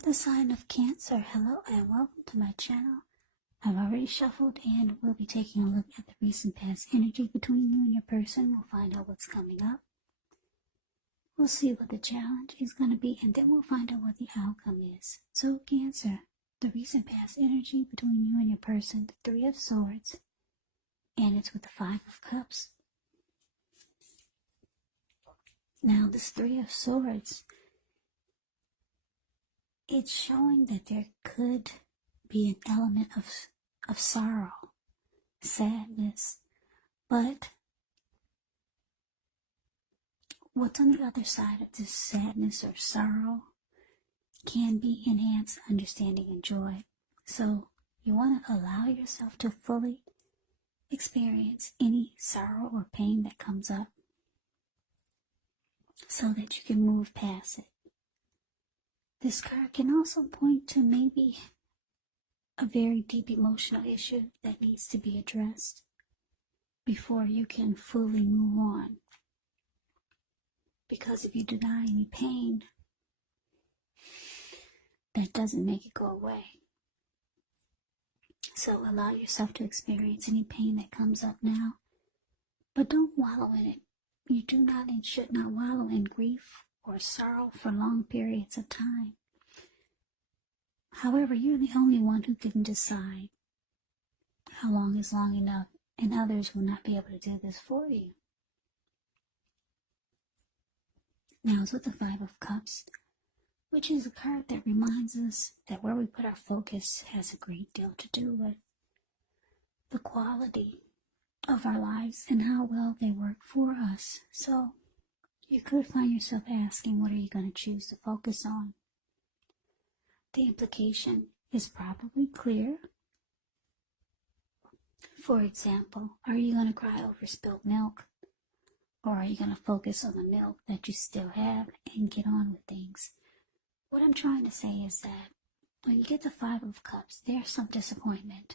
For the sign of Cancer, hello and welcome to my channel. I've already shuffled and we'll be taking a look at the recent past energy between you and your person. We'll find out what's coming up. We'll see what the challenge is going to be, and then we'll find out what the outcome is. So Cancer, the recent past energy between you and your person, the Three of Swords, and it's with the Five of Cups. Now this Three of Swords, it's showing that there could be an element of sorrow, sadness, but what's on the other side of this sadness or sorrow can be enhanced understanding and joy. So you want to allow yourself to fully experience any sorrow or pain that comes up so that you can move past it. This card can also point to maybe a very deep emotional issue that needs to be addressed before you can fully move on. Because if you deny any pain, that doesn't make it go away. So allow yourself to experience any pain that comes up now, but don't wallow in it. You do not and should not wallow in grief or sorrow for long periods of time. However, you're the only one who can decide how long is long enough, and others will not be able to do this for you. Now it's with the Five of Cups, which is a card that reminds us that where we put our focus has a great deal to do with the quality of our lives and how well they work for us. So you could find yourself asking, what are you going to choose to focus on? The implication is probably clear. For example, are you going to cry over spilled milk? Or are you going to focus on the milk that you still have and get on with things? What I'm trying to say is that when you get the Five of Cups, there's some disappointment.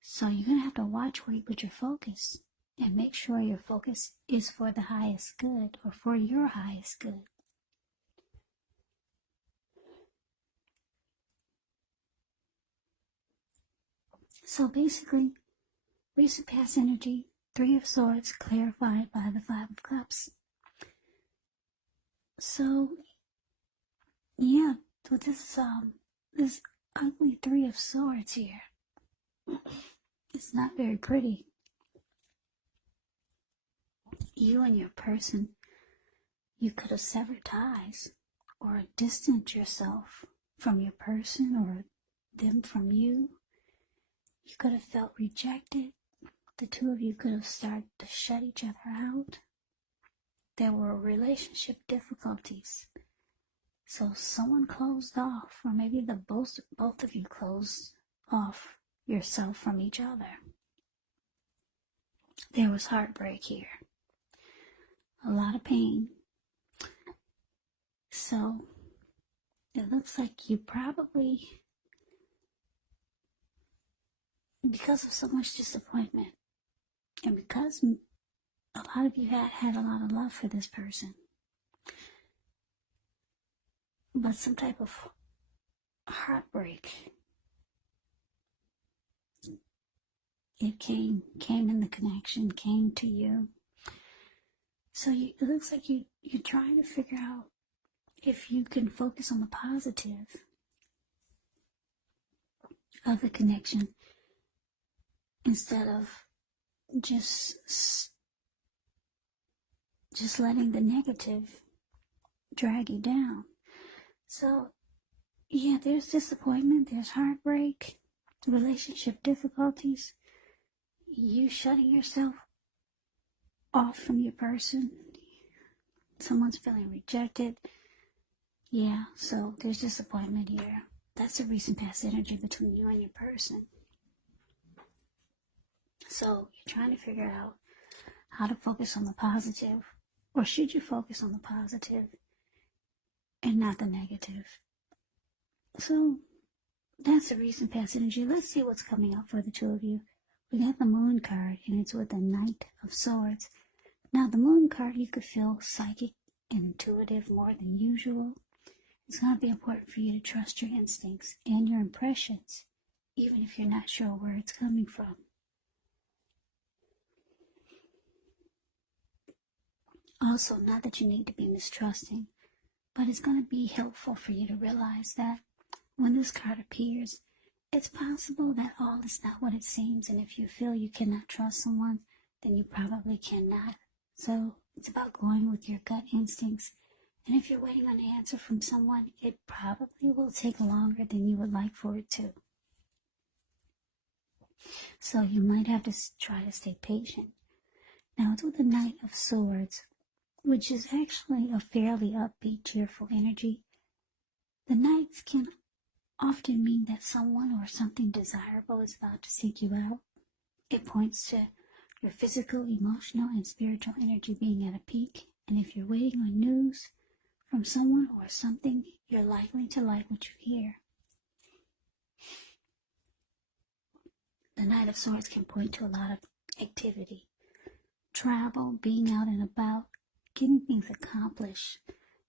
So you're going to have to watch where you put your focus and make sure your focus is for the highest good or for your highest good. So basically, recent past energy, Three of Swords clarified by the Five of Cups. So, yeah, with this ugly Three of Swords here, it's not very pretty. You and your person, you could have severed ties or distanced yourself from your person or them from you. You could have felt rejected. The two of you could have started to shut each other out. There were relationship difficulties. So someone closed off, or maybe both of you closed off yourself from each other. There was heartbreak here. A lot of pain. So it looks like you probably, because of so much disappointment, and because a lot of you had a lot of love for this person, but some type of heartbreak, it came in the connection, came to you. So it looks like you're trying to figure out if you can focus on the positive of the connection instead of just letting the negative drag you down. So yeah, there's disappointment, there's heartbreak, relationship difficulties, you shutting yourself off from your person, someone's feeling rejected. Yeah, so there's disappointment here. That's a recent past energy between you and your person. So you're trying to figure out how to focus on the positive, or should you focus on the positive and not the negative? So that's a recent past energy. Let's see what's coming up for the two of you. We got the Moon card, and it's with the Knight of Swords. Now the Moon card, you could feel psychic and intuitive more than usual. It's going to be important for you to trust your instincts and your impressions, even if you're not sure where it's coming from. Also, not that you need to be mistrusting, but it's going to be helpful for you to realize that when this card appears, it's possible that all is not what it seems, and if you feel you cannot trust someone, then you probably cannot. So it's about going with your gut instincts. And if you're waiting on an answer from someone, it probably will take longer than you would like for it to. So you might have to try to stay patient. Now it's with the Knight of Swords, which is actually a fairly upbeat, cheerful energy. The Knights can often mean that someone or something desirable is about to seek you out. It points to your physical, emotional, and spiritual energy being at a peak. And if you're waiting on news from someone or something, you're likely to like what you hear. The Knight of Swords can point to a lot of activity, travel, being out and about, getting things accomplished.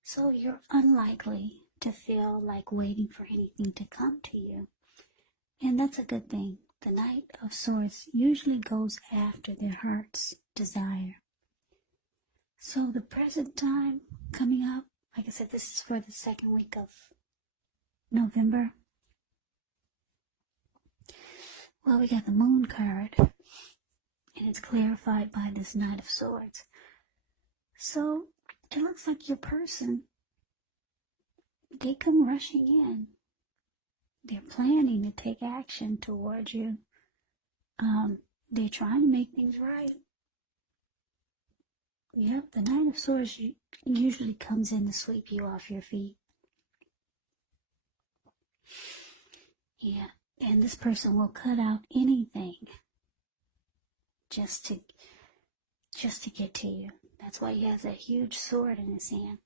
So you're unlikely to feel like waiting for anything to come to you. And that's a good thing. The Knight of Swords usually goes after their heart's desire. So the present time coming up, like I said, this is for the second week of November. Well, we got the Moon card, and it's clarified by this Knight of Swords. So it looks like your person, they come rushing in. They're planning to take action towards you. They're trying to make things right. Yep, the Knight of Swords usually comes in to sweep you off your feet. Yeah, and this person will cut out anything just to get to you. That's why he has that huge sword in his hand.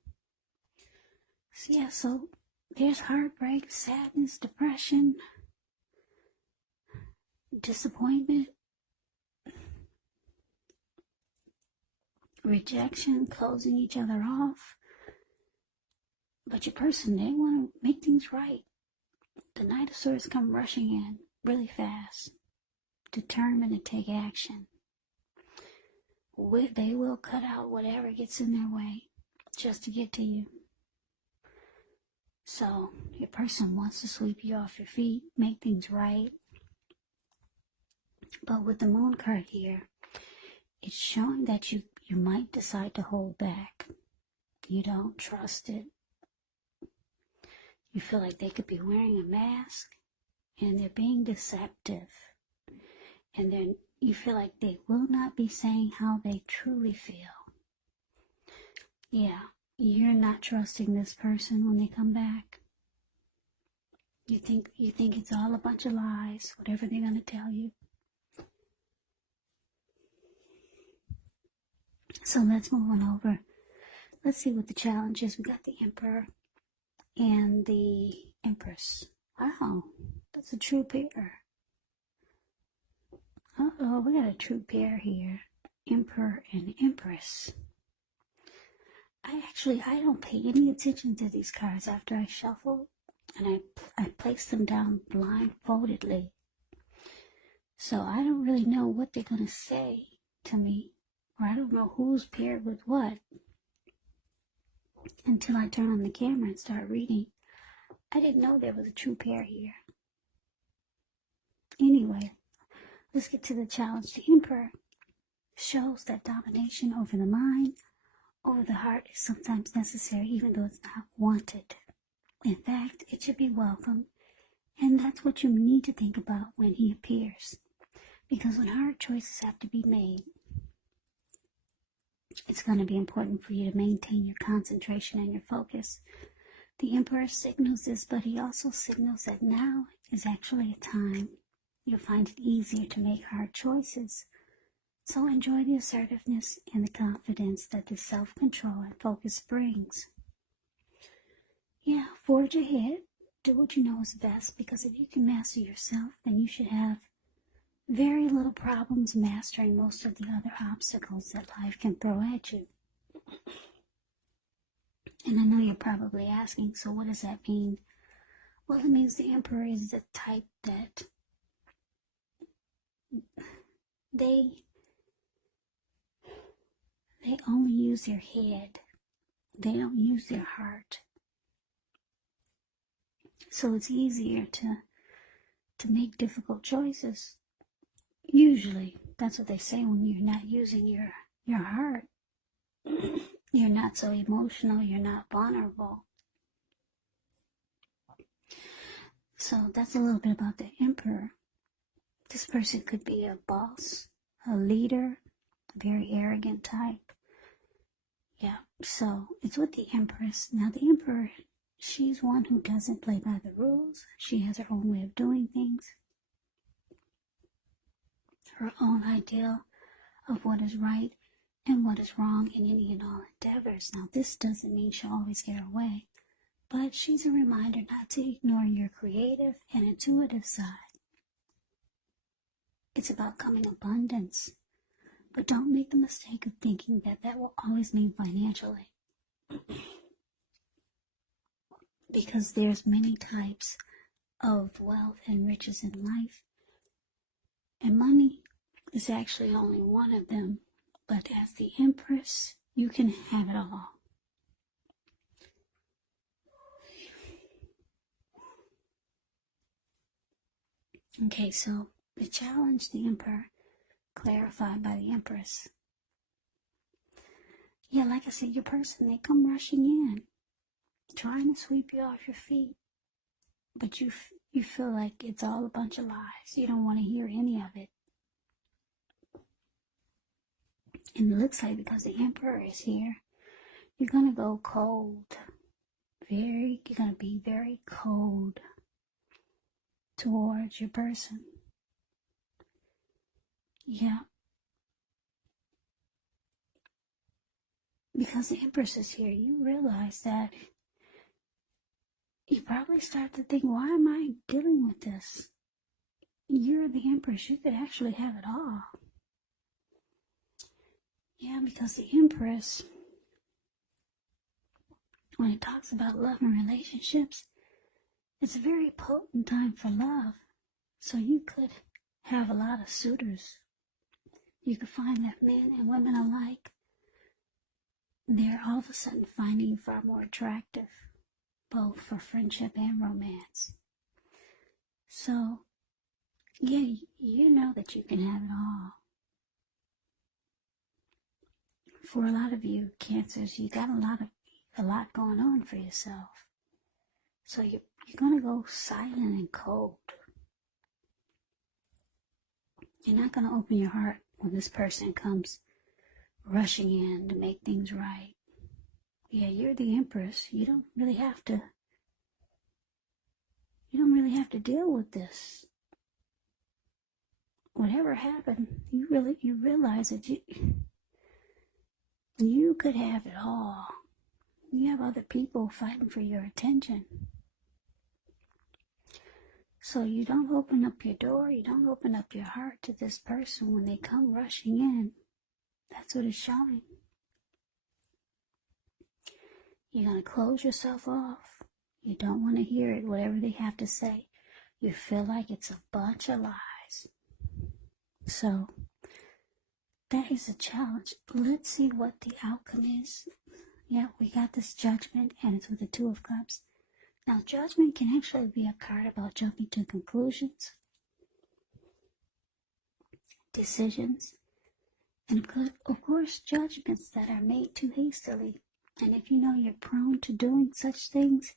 So yeah, so there's heartbreak, sadness, depression, disappointment, rejection, closing each other off. But your person, they want to make things right. The Knight of Swords come rushing in really fast, determined to take action. They will cut out whatever gets in their way just to get to you. So your person wants to sweep you off your feet, make things right. But with the Moon card here, it's showing that you might decide to hold back. You don't trust it. You feel like they could be wearing a mask and they're being deceptive. And then you feel like they will not be saying how they truly feel. Yeah, you're not trusting this person when they come back. You think it's all a bunch of lies, whatever they're going to tell you. So let's move on over. Let's see what the challenge is. We got the Emperor and the Empress. Wow, that's a true pair. Uh-oh, we got a true pair here. Emperor and Empress. I don't pay any attention to these cards after I shuffle, and I place them down blindfoldedly. So I don't really know what they're going to say to me, or I don't know who's paired with what until I turn on the camera and start reading. I didn't know there was a true pair here. Anyway, let's get to the challenge. The Emperor shows that domination over the mind, over the heart is sometimes necessary, even though it's not wanted. In fact, it should be welcomed, and that's what you need to think about when he appears. Because when hard choices have to be made, it's going to be important for you to maintain your concentration and your focus. The Emperor signals this, but he also signals that now is actually a time you'll find it easier to make hard choices. So enjoy the assertiveness and the confidence that this self-control and focus brings. Yeah, forge ahead. Do what you know is best, because if you can master yourself, then you should have very little problems mastering most of the other obstacles that life can throw at you. And I know you're probably asking, so what does that mean? Well, it means the Emperor is the type that they only use their head. They don't use their heart. So it's easier to make difficult choices. Usually, that's what they say when you're not using your heart. You're not so emotional, you're not vulnerable. So that's a little bit about the Emperor. This person could be a boss, a leader, a very arrogant type. Yeah, so it's with the Empress. Now the Emperor, she's one who doesn't play by the rules. She has her own way of doing things, her own ideal of what is right and what is wrong in any and all endeavors. Now this doesn't mean she'll always get her way, but she's a reminder not to ignore your creative and intuitive side. It's about coming abundance, but don't make the mistake of thinking that that will always mean financially. Because there's many types of wealth and riches in life, and money is actually only one of them. But as the Empress, you can have it all. Okay, so the challenge, the Emperor, clarified by the Empress. Yeah, like I said, your person, they come rushing in, trying to sweep you off your feet. But you feel like it's all a bunch of lies. You don't want to hear any of it. And it looks like because the Emperor is here, you're going to go cold. You're going to be very cold towards your person. Yeah. Because the Empress is here, you realize that you probably start to think, why am I dealing with this? You're the Empress. You could actually have it all. Yeah, because the Empress, when it talks about love and relationships, it's a very potent time for love. So you could have a lot of suitors. You could find that men and women alike, they're all of a sudden finding you far more attractive, both for friendship and romance. So, yeah, you know that you can have it all. For a lot of you Cancers, you got a lot going on for yourself. So you're going to go silent and cold. You're not going to open your heart when this person comes rushing in to make things right. Yeah, you're the Empress. You don't really have to deal with this. Whatever happened, you realize that you could have it all. You have other people fighting for your attention. So you don't open up your door, you don't open up your heart to this person when they come rushing in. That's what it's showing. You're going to close yourself off. You don't want to hear it, whatever they have to say. You feel like it's a bunch of lies. So, that is a challenge. Let's see what the outcome is. Yeah, we got this Judgment, and it's with the Two of Cups. Now, Judgment can actually be a card about jumping to conclusions, decisions, and of course, judgments that are made too hastily. And if you know you're prone to doing such things,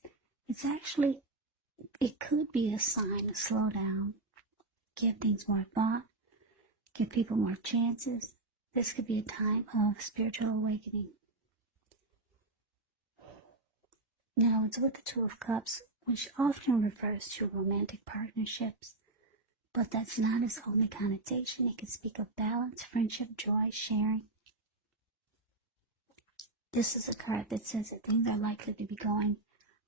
it could be a sign to slow down, give things more thought, give people more chances. This could be a time of spiritual awakening. Now, it's with the Two of Cups, which often refers to romantic partnerships, but that's not its only connotation. It can speak of balance, friendship, joy, sharing. This is a card that says that things are likely to be going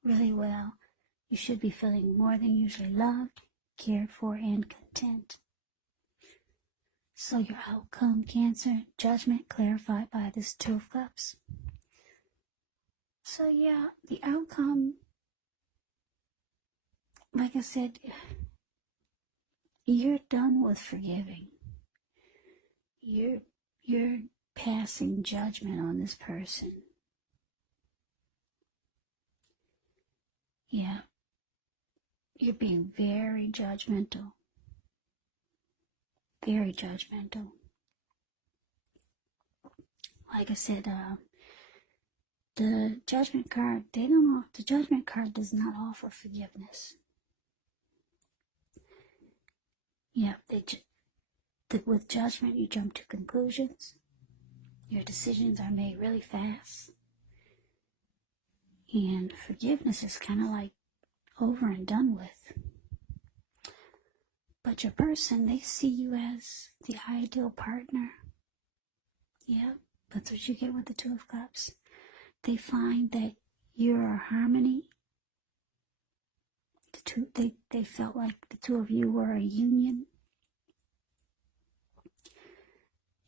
really well. You should be feeling more than usually loved, cared for, and content. So your outcome, Cancer, Judgment clarified by this Two of Cups. So yeah, the outcome, like I said, you're done with forgiving. You're passing judgment on this person. Yeah. You're being very judgmental. Very judgmental. Like I said, the judgment card, the judgment card does not offer forgiveness. Yeah, with judgment, you jump to conclusions. Your decisions are made really fast. And forgiveness is kind of like over and done with. But your person, they see you as the ideal partner. Yeah, that's what you get with the Two of Cups. They find that you're a harmony. They felt like the two of you were a union.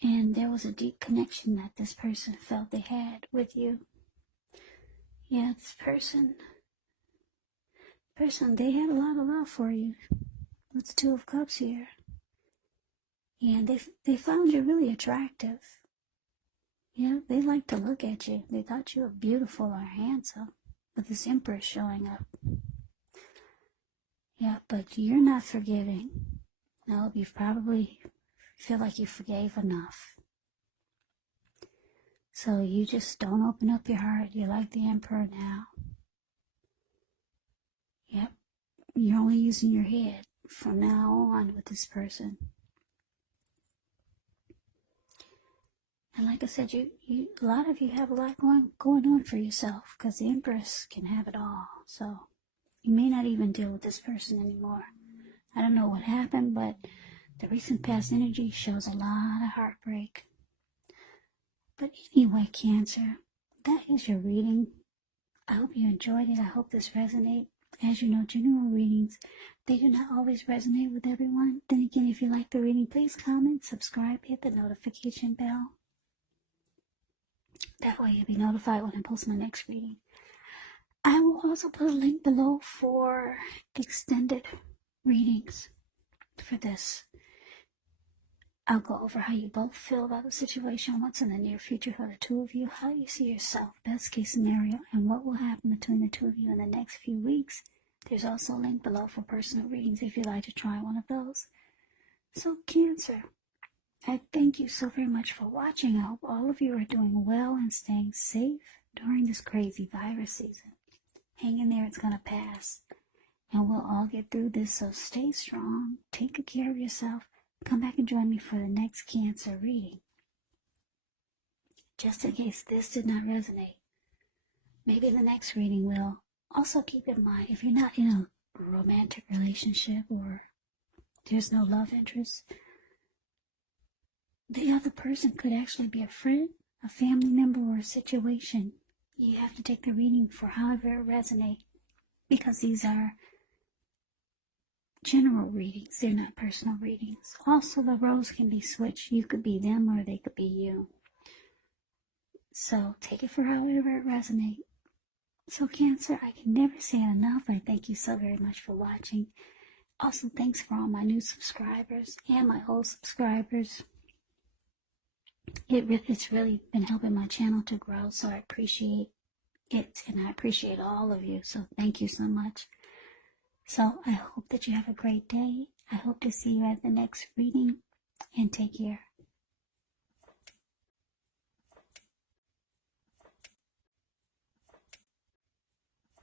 And there was a deep connection that this person felt they had with you. Yeah, this person, they had a lot of love for you. With the Two of Cups here. And they found you really attractive. Yeah, they liked to look at you. They thought you were beautiful or handsome. With this Empress showing up. Yeah, but you're not forgiving. No, you probably feel like you forgave enough. So you just don't open up your heart. You're like the Emperor now. Yep. You're only using your head from now on with this person. And like I said, a lot of you have a lot going on for yourself, because the Empress can have it all. So you may not even deal with this person anymore. I don't know what happened, but the recent past energy shows a lot of heartbreak. But anyway, Cancer, that is your reading. I hope you enjoyed it. I hope this resonates. As you know, general readings, they do not always resonate with everyone. Then again, if you like the reading, please comment, subscribe, hit the notification bell. That way you'll be notified when I post my next reading. I will also put a link below for extended readings for this. I'll go over how you both feel about the situation, what's in the near future for the two of you, how you see yourself, best case scenario, and what will happen between the two of you in the next few weeks. There's also a link below for personal readings if you'd like to try one of those. So Cancer, I thank you so very much for watching. I hope all of you are doing well and staying safe during this crazy virus season. Hang in there, it's going to pass. And we'll all get through this, so stay strong, take good care of yourself. Come back and join me for the next Cancer reading. Just in case this did not resonate, maybe the next reading will. Also keep in mind, if you're not in a romantic relationship or there's no love interest, the other person could actually be a friend, a family member, or a situation. You have to take the reading for however it resonates, because these are general readings, they're not personal readings. Also, the roles can be switched. You could be them or they could be you. So take it for however it resonates. So Cancer, I can never say it enough. I thank you so very much for watching. Also, thanks for all my new subscribers and my old subscribers. It's really been helping my channel to grow, so I appreciate it, and I appreciate all of you. So thank you so much. So I hope that you have a great day. I hope to see you at the next reading, and take care.